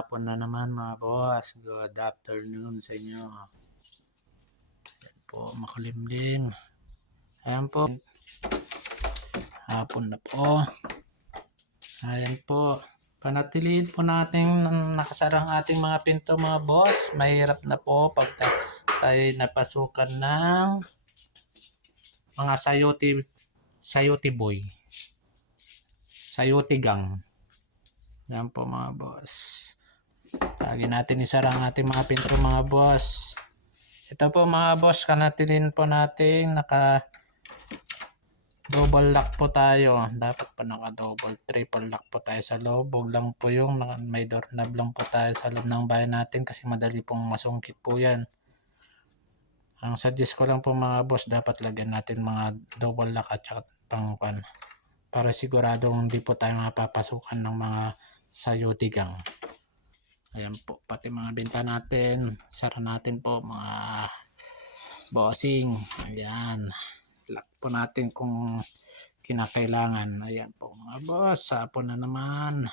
hapon na naman mga boss. Good afternoon sa inyo. Ayan po, makulimlim. Ayan po. Hapon na po. Ayan po. Panatiliin po natin nakasarang ating mga pinto mga boss. Mahirap na po pagka tayo napasukan ng mga sayote boy. Sayote gang. Ayan po mga boss. Lagi natin isara ang ating mga pinto mga boss. Ito po mga boss, kanatilin po natin naka double lock po tayo. Dapat pa naka double, triple lock po tayo sa loob. Huwag lang po yung may doorknob lang po tayo sa loob ng bahay natin kasi madali pong masungkit po yan. Ang suggest ko lang po mga boss, dapat lagyan natin mga double lock at saka pangpan para siguradong hindi po tayo mapapasukan ng mga sayote gang. Ayan po, pati mga benta natin, sara natin po mga bossing. Ayan, lock po natin kung kinakailangan. Ayan po mga boss, hapon na naman.